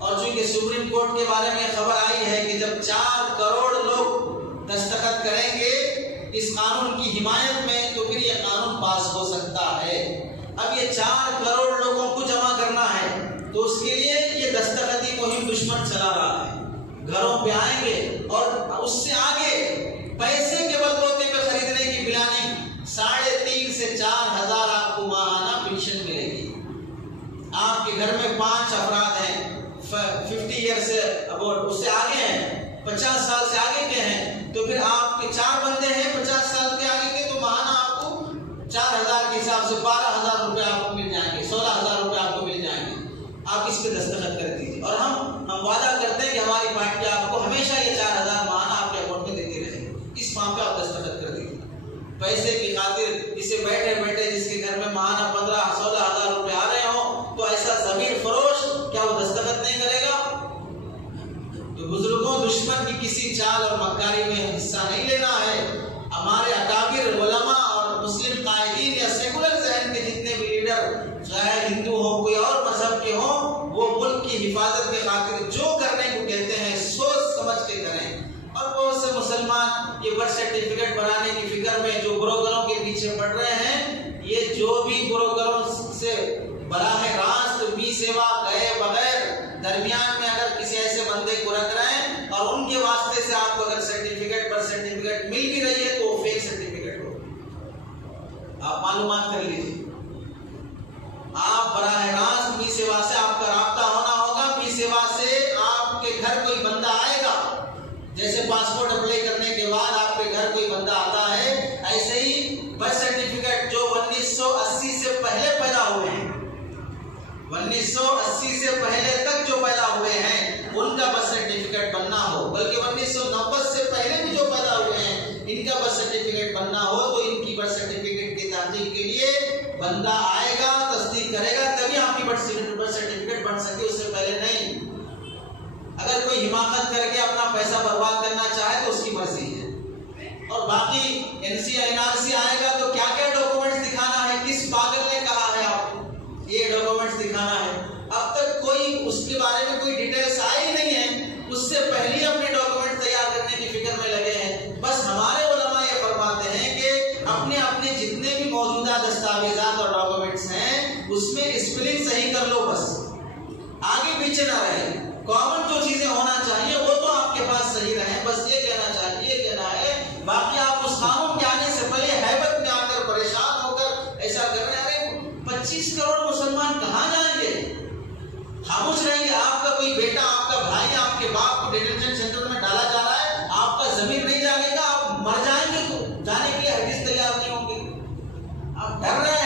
और चूंकि supreme court के बारे में खबर आई है कि जब 4 करोड़ लोग दस्तखत करेंगे इस कानून की हिमायत में तो फिर ये कानून पास हो सकता है। अब ये 4 करोड़ लोगों को जमा करना है तो उसके लिए ये दस्तखती मुहिम दुश्मन चला रहा है। घरों पे आएंगे और उससे आगे पैसे के बलबूते पे खरीदने की प्लानिंग, 3.5 से 4 हजार आपको माहाना पेंशन मिलेगी। आपके घर में 5 अफराद हैं, 50 ईयर से अब उससे आगे हैं, 50 साल से आगे के हैं, तो फिर आपके 4 बंदे हैं 50 साल के आगे के, तो माहाना आपको 4000 के हिसाब से 12,000 रुपए आपको मिल जाएंगे, 16,000 रुपए आपको मिल जाएंगे। आप इस पे दस्तखत कर दीजिए और हम वादा करते हैं कि हमारी पार्टी आपको हमेशा ये 4,000 माहाना आपके अकाउंट में देती रहेगी। इस फॉर्म पे आप दस्तखत कर दीजिए। पैसे की खातिर इसे बैठे बैठे जिसके घर में माहाना 15-16,000 रुपए आ रहे हो तो ऐसा जमीन फरोश क्या वो दस्तखत नहीं करेगा? तो बुजुर्गों, दुश्मन की किसी चाल और मक्कारी में हिस्सा नहीं लेना है। हमारे अकाबिर उलमा और मुस्लिम कायदीन या सेकुलर जहन के जितने भी लीडर, चाहे हिंदू हो कोई और मजहब के हो, वो मुल्क की हिफाजत के खातिर जो करने को कहते हैं सोच समझ के करें। और बहुत से मुसलमान ये बर्थ सर्टिफिकेट बनाने की फिक्र में जो ब्रोकरों के पीछे पड़ रहे हैं, ये जो भी ब्रोकरों से बराह रास्त मी सेवा गए बगैर दरमियान में अगर किसी ऐसे बंदे को रख रहे हैं और उनके वास्ते से आपको अगर सर्टिफिकेट बर्थ सर्टिफिकेट मिल भी रही है तो वो फेक सर्टिफिकेट हो। आप मालूमात कर लीजिए। आप बराह रास्त मी सेवा से आपका राब्ता होना होगा। मी सेवा से आपके घर कोई बंदा आएगा, जैसे पासपोर्ट अप्लाई करने के बाद आपके घर कोई बंदा आता है, ऐसे ही बर्थ सर्टिफिकेट जो 1980 से पहले पैदा हुए हैं, 1980 से पहले तक जो पैदा हुए हैं उनका बर्थ सर्टिफिकेट बनना हो, बल्कि 1990 से पहले भी जो पैदा हुए हैं इनका बर्थ सर्टिफिकेट बनना हो, तो इनकी बर्थ सर्टिफिकेट की तहकीक के लिए बंदा आएगा, तस्दीक करेगा, तभी आपकी बर्थ सर्टिफिकेट बन सके, उससे पहले नहीं। अगर कोई हिमाकत करके अपना पैसा बर्बाद करना चाहे तो उसकी मर्जी है। और बाकी एनसी एनआरसी आएगा तो क्या क्या डॉक्यूमेंट्स दिखाना है, किस पागल ने कहा है आपको ये डॉक्यूमेंट्स दिखाना है? अब तक कोई उसके बारे में कोई डिटेल्स आई ही नहीं है, उससे पहले ही अपने डॉक्यूमेंट तैयार करने की फिक्र में लगे हैं। बस हमारे उलमा ये फरमाते हैं कि अपने अपने जितने भी मौजूदा दस्तावेजात और डॉक्यूमेंट्स हैं उसमें स्पेलिंग सही कर लो, बस आगे पीछे ना रहे। कॉमन जो चीजें होना चाहिए वो तो आपके पास सही रहे, बस ये कहना चाहिए, ये कहना है। बाकी आप उस कानून के आने से पहले हैबत में आकर परेशान होकर ऐसा कर रहे हैं। 25 करोड़ मुसलमान कहाँ जाएंगे? खामोश रहेंगे? आपका कोई बेटा, आपका भाई, आपके बाप को डिटेंशन सेंटर में डाला जा रहा है, आपका जमीन नहीं जाएगा, आप मर जाएंगे तो जाने के लिए हरगिज़ तैयार नहीं होंगे। आप डर रहे